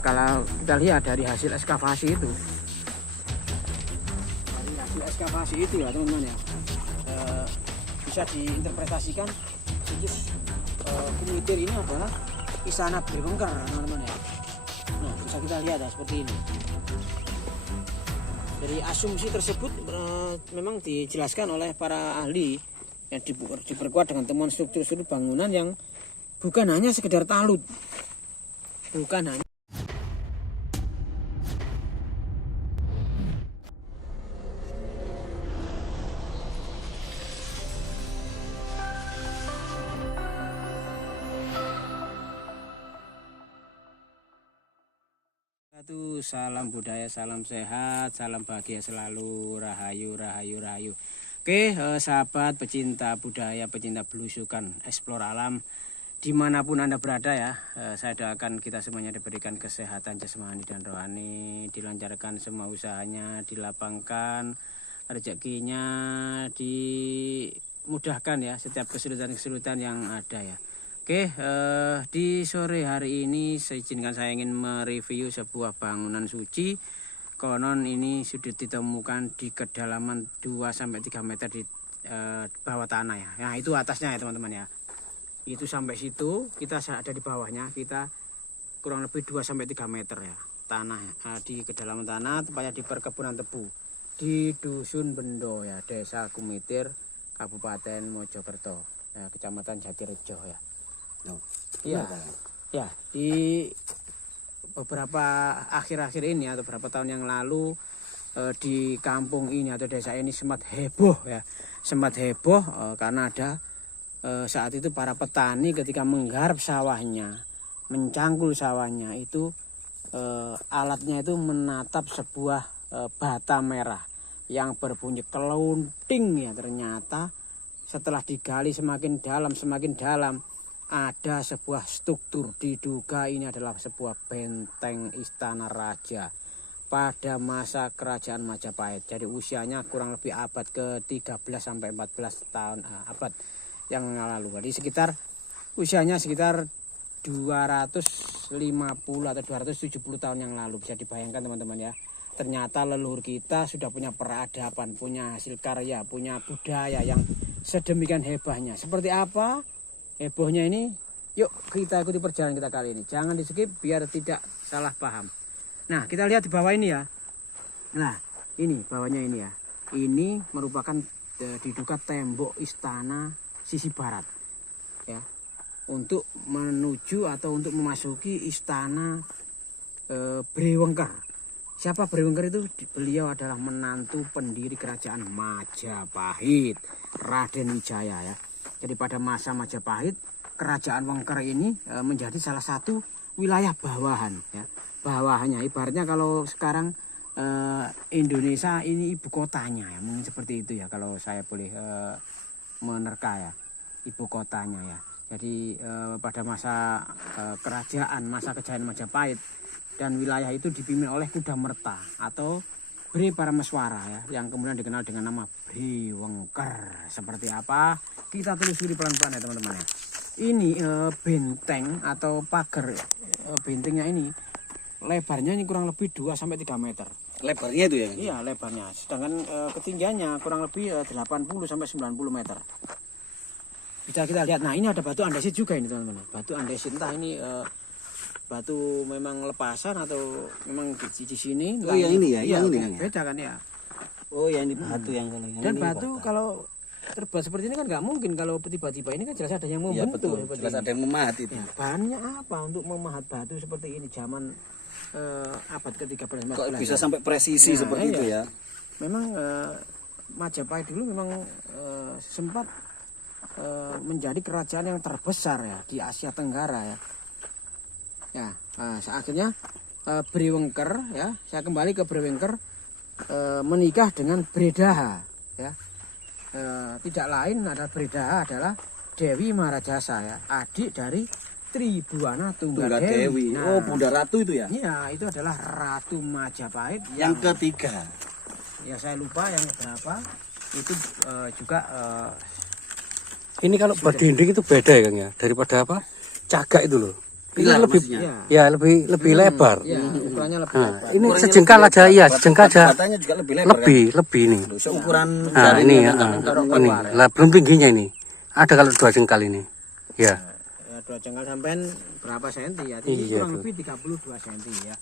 kalau kita lihat dari hasil ekskavasi itu, ya teman-teman ya, bisa diinterpretasikan situs Kumitir ini adalah istana Brewengker teman-teman ya. Nah, bisa kita lihat ya seperti ini. Dari asumsi tersebut memang dijelaskan oleh para ahli yang diperkuat dengan temuan struktur-struktur bangunan yang bukan hanya sekedar talut, bukan hanya salam budaya, salam sehat, salam bahagia selalu, rahayu, rahayu, rahayu. Oke, sahabat pecinta budaya, pecinta belusukan, eksplor alam, dimanapun Anda berada ya, saya doakan kita semuanya diberikan kesehatan jasmani dan rohani, dilancarkan semua usahanya, dilapangkan rezekinya, dimudahkan ya setiap kesulitan-kesulitan yang ada ya. Oke, di sore hari ini seizinkan saya ingin mereview sebuah bangunan suci. Konon ini sudah ditemukan di kedalaman 2-3 meter di bawah tanah ya. Nah, itu atasnya ya teman-teman ya. Itu sampai situ, kita ada di bawahnya, kita kurang lebih 2-3 meter ya tanah di kedalaman tanah, tepatnya di perkebunan tebu di Dusun Bendo ya, Desa Kumitir, Kabupaten Mojokerto ya, Kecamatan Jatirejo ya. Iya, ya di beberapa akhir-akhir ini atau beberapa tahun yang lalu di kampung ini atau desa ini sempat heboh ya, karena ada saat itu para petani ketika menggarap sawahnya, mencangkul sawahnya itu alatnya itu menatap sebuah bata merah yang berbunyi kelunting ya. Ternyata setelah digali semakin dalam ada sebuah struktur, diduga ini adalah sebuah benteng istana raja pada masa kerajaan Majapahit. Jadi usianya kurang lebih abad ke-13 sampai 14 tahun abad yang lalu. Jadi usianya sekitar 250 atau 270 tahun yang lalu, bisa dibayangkan teman-teman ya. Ternyata leluhur kita sudah punya peradaban, punya hasil karya, punya budaya yang sedemikian hebatnya. Seperti apa hebohnya ini? Yuk kita ikuti perjalanan kita kali ini. Jangan di skip biar tidak salah paham. Nah, kita lihat di bawah ini ya. Nah, ini bawahnya ini ya. Ini merupakan diduga tembok istana sisi barat ya. Untuk menuju atau untuk memasuki istana Brewengker. Siapa Brewengker itu? Beliau adalah menantu pendiri kerajaan Majapahit, Raden Wijaya ya. Jadi pada masa Majapahit, kerajaan Wengker ini menjadi salah satu wilayah bawahan ya. Bawahannya ibaratnya kalau sekarang Indonesia ini ibu kotanya ya, mungkin seperti itu ya kalau saya boleh menerka ya, ibu kotanya ya. Jadi pada masa masa kejayaan Majapahit, dan wilayah itu dipimpin oleh Kudamerta atau Bre Parameswara ya, yang kemudian dikenal dengan nama Brewengker. Seperti apa? Kita telusuri pelan-pelan ya teman-teman ya. Ini benteng atau pagar bentengnya ini lebarnya ini kurang lebih 2-3 meter. Lebarnya itu ya? Iya, lebarnya. Sedangkan ketinggiannya kurang lebih 80-90 meter. Bisa kita lihat. Nah, ini ada batu andesit juga ini teman-teman. Batu andesit entah ini batu memang lepasan atau memang di sini. Oh yang ini ya, yang ini kan ya? Beda kan ya. Oh yang ini batu yang kalau yang dan ini batu kalau terbuat seperti ini kan nggak mungkin, kalau tiba-tiba ini kan jelas ada yang membentuk. Ya betul, jelas ada yang memahat itu. Ya, bahannya apa untuk memahat batu seperti ini zaman abad ke-13 kok bisa sampai presisi seperti itu ya? Memang Majapahit dulu memang sempat menjadi kerajaan yang terbesar ya di Asia Tenggara ya. Ya, akhirnya Brewengker ya, saya kembali ke Brewengker, menikah dengan Bredaha ya. Tidak lain adalah Bredaha adalah Dewi Maharajasa ya, adik dari Tribuana Tunggadewi. Nah, oh, Bunda Ratu itu ya? Iya, itu adalah Ratu Majapahit yang ketiga. Ya saya lupa yang berapa. Itu juga ini kalau berdinding itu beda ya Kang ya, daripada apa? Cagak itu loh. Pilar lebih maksudnya. ya lebih lebar. Ya, ukurannya lebih Nah, lebar. ini sejengkal aja ya, sejengkal aja. Batanya juga lebih lebar Lebih nih. kan. Seukuran Nah, jarinya ini kan. ini. Lah belum tingginya ini. Ada kalau 2 jengkal ini. Ya. Ya, 2 jengkal sampean berapa senti ya? Ini Iya, kurang tuh. lebih 32 senti ya.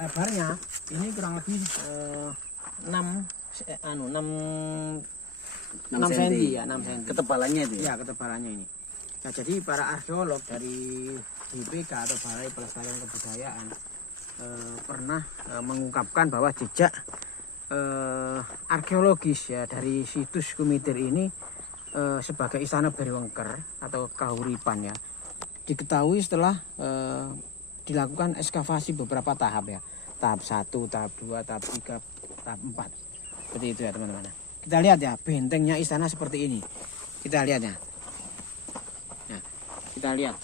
Lebarnya ini kurang lebih 6 senti ya, 6 senti. Ketebalannya itu ya. Ya, ketebalannya ini. Nah, jadi para arkeolog dari BPK atau Balai Pelestarian Kebudayaan pernah mengungkapkan bahwa jejak arkeologis ya dari situs Kumitir ini sebagai istana Beriwengker atau Kahuripan ya, diketahui setelah dilakukan ekskavasi beberapa tahap ya, tahap 1, tahap 2, tahap 3, tahap 4, seperti itu ya teman-teman. Kita lihat ya bentengnya istana seperti ini, kita lihat ya. Nah, kita lihat,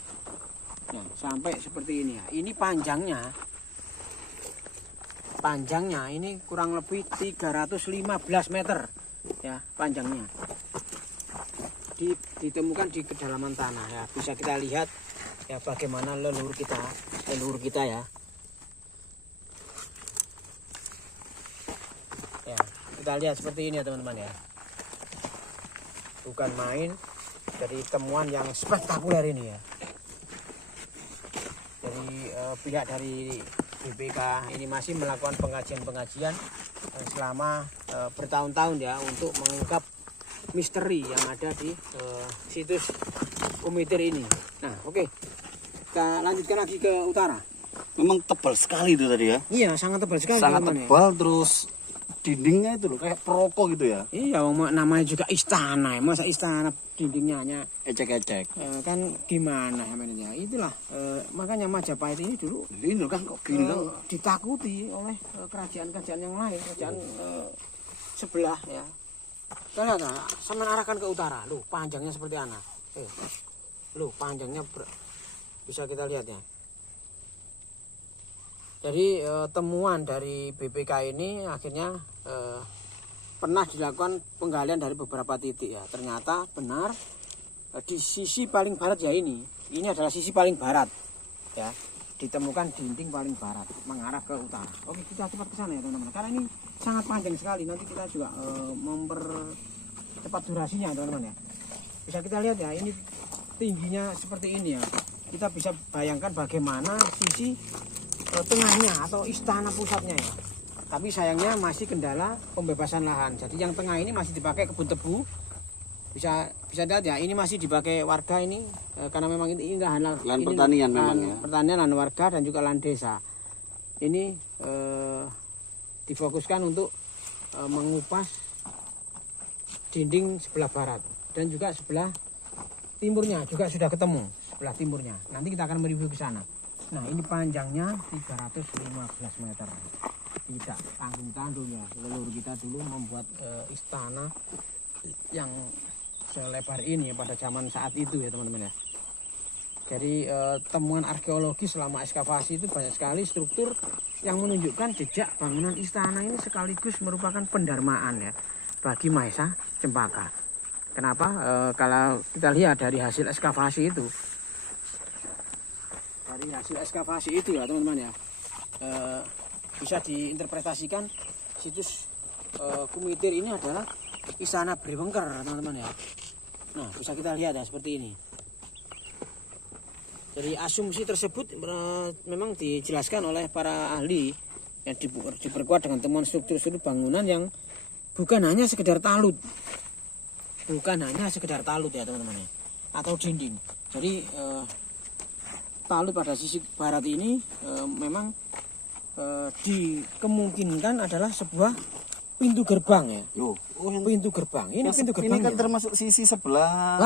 nah, sampai seperti ini ya. Ini panjangnya ini kurang lebih 315 meter ya panjangnya. Ditemukan di kedalaman tanah ya, bisa kita lihat ya bagaimana leluhur kita ya. Ya, kita lihat seperti ini ya teman-teman ya. Bukan main, dari temuan yang spektakuler ini ya. Dari pihak dari BPK ini masih melakukan pengajian selama bertahun-tahun ya untuk mengungkap misteri yang ada di situs Kumitir ini. Nah, oke. Kita lanjutkan lagi ke utara. Memang tebal sekali itu tadi ya. Iya, sangat tebal sekali. Sangat teman-teman, ya. tebal, terus dindingnya itu loh kayak perokok gitu ya. Iya, namanya juga istana. Masa istana dindingnya hanya Ecek-ecek. kan gimana ya, itulah makanya Majapahit ini dulu Ini loh kan kok gini kan. ditakuti oleh kerajaan-kerajaan yang lain, kerajaan sebelah ya. Kita lihat, sama arahkan ke utara, loh panjangnya seperti mana? Loh panjangnya bisa kita lihat ya. Jadi temuan dari BPK ini akhirnya pernah dilakukan penggalian dari beberapa titik ya. Ternyata benar di sisi paling barat ya ini adalah sisi paling barat ya. Ditemukan dinding paling barat mengarah ke utara. Oke, kita cepat ke sana ya teman-teman. Karena ini sangat panjang sekali. Nanti kita juga mempercepat durasinya teman-teman ya. Bisa kita lihat ya, ini tingginya seperti ini ya. Kita bisa bayangkan bagaimana sisi tengahnya atau istana pusatnya ya. Tapi sayangnya masih kendala pembebasan lahan. Jadi yang tengah ini masih dipakai kebun tebu. Bisa lihat ya, ini masih dipakai warga ini karena memang ini lahan Pertanian memang ya. Pertanian, lahan warga dan juga lahan desa. Ini difokuskan untuk mengupas dinding sebelah barat dan juga sebelah timurnya juga sudah ketemu, sebelah timurnya. Nanti kita akan mereview ke sana. Nah, ini panjangnya 315 meter. Tidak tanggung-tanggung ya. Leluhur kita dulu membuat istana yang selebar ini pada zaman saat itu ya teman-teman ya. Jadi temuan arkeologi selama ekskavasi itu banyak sekali struktur yang menunjukkan jejak bangunan istana ini sekaligus merupakan pendarmaan ya bagi Mahesa Cempaka. Kenapa? Kalau kita lihat dari hasil ekskavasi itu, ya teman-teman ya, bisa diinterpretasikan situs Kumitir ini adalah istana Beriwengker teman-teman ya. Nah, bisa kita lihat ya seperti ini. Jadi asumsi tersebut memang dijelaskan oleh para ahli yang diperkuat dengan temuan struktur-struktur bangunan yang bukan hanya sekedar talut. Ya teman-teman ya, atau dinding. Jadi talut pada sisi barat ini memang dikemungkinkan adalah sebuah pintu gerbang ya. Pintu gerbang. Ini pintu gerbang. Ini kan termasuk sisi sebelah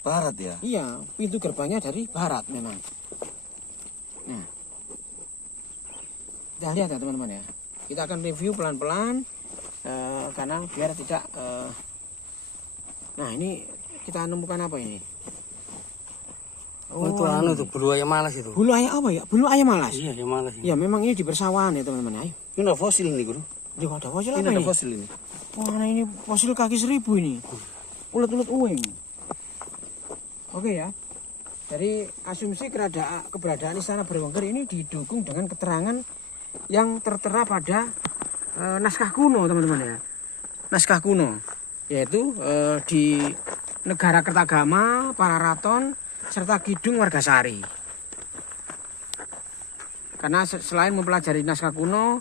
barat ya. Iya, pintu gerbangnya dari barat memang. Nah, kita lihat ya teman-teman ya. Kita akan review pelan-pelan karena biar tidak. Nah, ini kita nemukan apa ini? Oh, itu anu tuh bulu ayam malas itu. Bulu ayam apa ya? Bulu ayam malas. Iya, ayam malas. Ya, memang ini di persawahan ya teman-teman. Ayo. Ini ada fosil nih, Guru. Ini ada fosil Ini apa ada ini? fosil ini. Wah, nah ini fosil kaki 1000 ini. Ulet-ulet uweng. Oke ya. Jadi asumsi keberadaan Istana Berwengker ini didukung dengan keterangan yang tertera pada naskah kuno, teman-teman ya. Naskah kuno, yaitu di Negara Kertagama, Pararaton, serta Kidung Wargasari. Karena selain mempelajari naskah kuno,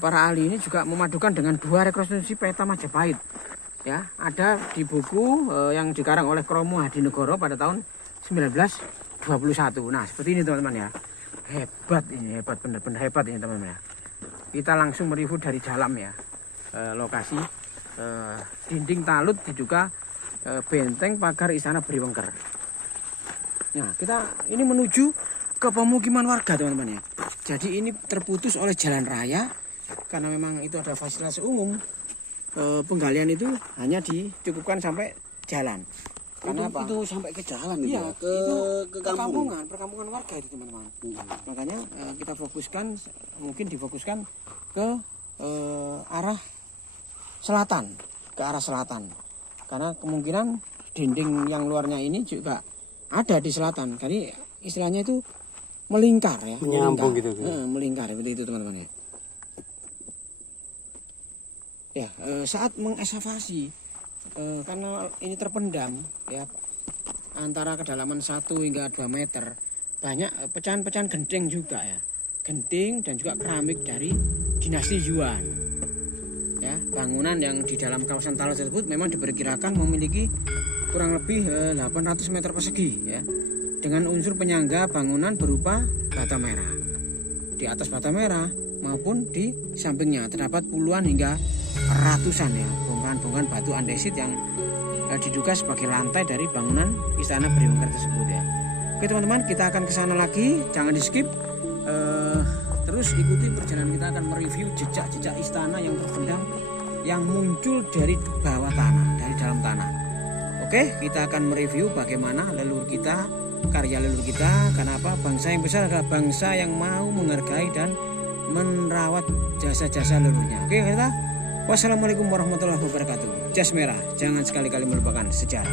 para ahli ini juga memadukan dengan 2 rekonstruksi peta Majapahit. Ya, ada di buku yang dikarang oleh Kromo Hadinegoro pada tahun 1921. Nah, seperti ini teman-teman ya. Hebat ini, benar-benar hebat ini teman-teman ya. Kita langsung mereview dari dalam ya. Lokasi dinding talut diduga benteng pagar Istana Berwengker. Nah, kita ini menuju ke pemukiman warga teman-teman ya. Jadi ini terputus oleh jalan raya karena memang itu ada fasilitas umum. Penggalian itu hanya dicukupkan sampai jalan. Karena apa? Itu sampai ke jalan Iya, ya, itu ke kampung. perkampungan warga itu teman-teman. Makanya kita fokuskan, mungkin difokuskan ke arah selatan, karena kemungkinan dinding yang luarnya ini juga ada di selatan. Jadi istilahnya itu melingkar ya, Menyambung gitu. melingkar seperti itu teman-teman ya. Ya, saat mengeskavasi karena ini terpendam ya antara kedalaman 1 hingga 2 meter, banyak pecahan-pecahan genting juga ya, genting dan juga keramik dari dinasti Yuan ya. Bangunan yang di dalam kawasan talut tersebut memang diperkirakan memiliki kurang lebih 800 meter persegi ya, dengan unsur penyangga bangunan berupa bata merah. Di atas bata merah maupun di sampingnya terdapat puluhan hingga ratusan ya bongkahan-bongkahan batu andesit yang diduga sebagai lantai dari bangunan Istana Berwengker tersebut ya. Oke teman-teman, kita akan ke sana lagi, jangan di skip. Terus ikuti perjalanan kita akan mereview jejak-jejak istana yang terpendam yang muncul dari bawah tanah, dari dalam tanah. Oke, kita akan mereview bagaimana leluhur kita, karya leluhur kita. Karena apa? Bangsa yang besar adalah bangsa yang mau menghargai dan merawat jasa-jasa leluhurnya. Oke, kita wassalamualaikum warahmatullahi wabarakatuh. Jas merah, jangan sekali-kali melupakan sejarah.